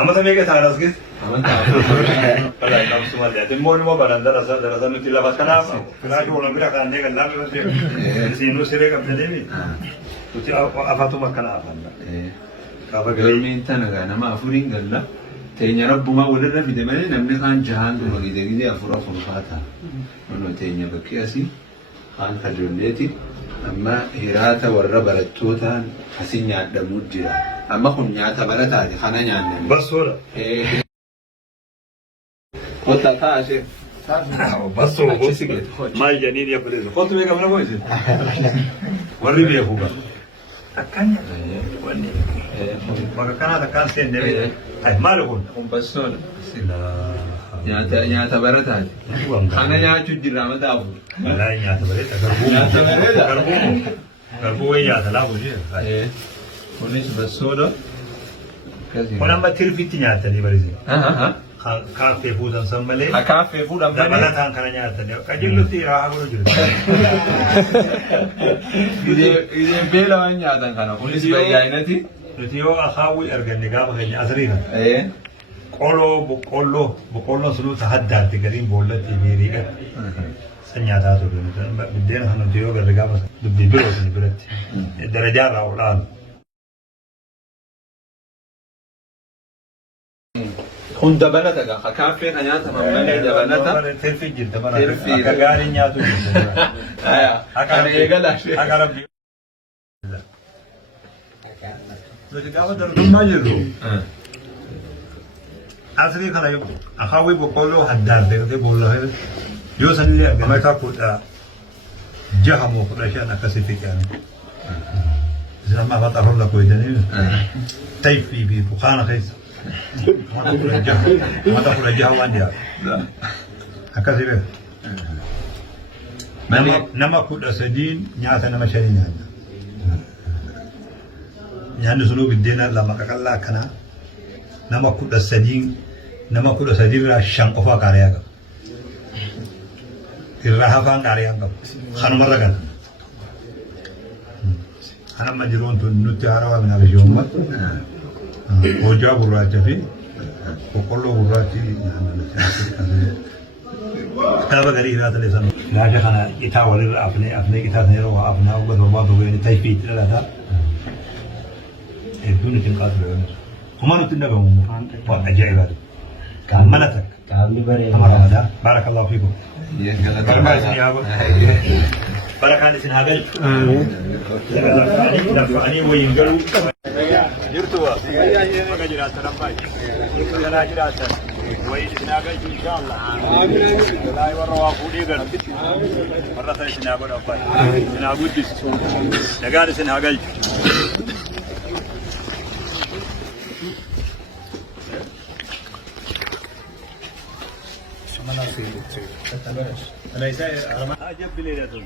Amata mega thanas gis. Amata. Kala kam sumal ya. Timmo ni mo baran dara nuti la bakana. Kala ko wala mira kan ne kan lam se. Sinu sire kam de ni. Uti afatu makana afanda. Kafa galmi tanaga nama afurin galla. Tenya rabbuma wala bide mane namni khan jahan do gide gide afura furfata. Ono tenya bakiyasi khan kajulleti. Amma hirata warra barattotaan asin nyaadhamu jira. Amma kun nyaata barataati kana nyaanne. Bas wala. Kota taashe. Bas wala. Maal janiin ya balees. Kotu mega mana boyse. Warri be huga. Takanya. Wani. Maka kana takkan sen debe. Ay maal kun. Bas wala. Sila. Nyaata barataati. Kana nyaachuu jira mata afu. Wallahi nyaata barata garbu. Garbu way nyaata laabu jira. Kunis basoda. Kun amma tirfitti nyaata ni barisi. Kaaffee fuudhan san malee. Kaaffee fuudhan malee. Dabalataan kana nyaata ni. Qajeellutti raahaa godhu jiru. Ideen beela waan nyaatan kana. Kunis bayyaa'inati. Nuti yoo akaawwi arganne gaafa keenya asriina. Qoloo boqqolloo suluuta haddaatti gadiin boollatti miiriidha. San nyaataa ture. Biddeen kana nuti yoo garri gaafa dubbii birooti biratti. Darajaarraa olaanu. Kun dabalata gaa kaaffee kan nyaataman malee dabalata. Tirfii jirta bara. Akka gaarii nyaatu jirta. Akka eegala. Akka rabbi. Nuti gaafa darbummaa jirru. Asli kana akaawwi boqqolloo haddaan beektee boolla yoo sanillee argame akka kudha jaha moo kudha shan akkasitti qiyame. Isaan afaan afaan lakkoo jedhanii taifii fi bukaana keessa. Mata kudha jaha waan dhiyaatu. Akkasii beeku. Nama kudha sadiin nyaata nama shanii nyaata. Nyaanni sunuu biddeena lama qaqallaa akkanaa. Nama kudha sadiin irraa shan qofaa qaariyaa qaba. Irraa hafaan qaariyaa qaba. Kanumarra gana. Kan amma jiruun tun nutti haarawaa minaa bishiyummaa. Hojjaa gurraacha fi boqqolloo gurraachi kitaaba garii irraa talee sana. Ilaacha kana itaa walirra afnee itaa sana yeroo afnaa uga torbaa tokko taifii itti dhalataa. Hedduun ittiin qaatu jedhamu. Kuma nuti hin dhagahamu waan ajaa'ibaati. Mana takka. Qaamni bareedu. Amaramadhaa. Baarakallahu fiikum. Barmaa isin haa godhu. Barakaan isin haa galchu. Dafa'anii wayyin galuu. Jirtuwa. Maka jiraatan abbaa. Kanaa jiraatan. Wayyin isin haa galchu inshaallah. Walaahi warra waa fuudhee galu. Warra sana isin haa godhu abbaa. Isin haa guddisu. Nagaan isin haa galchu. أنا يسأل أجب بليلة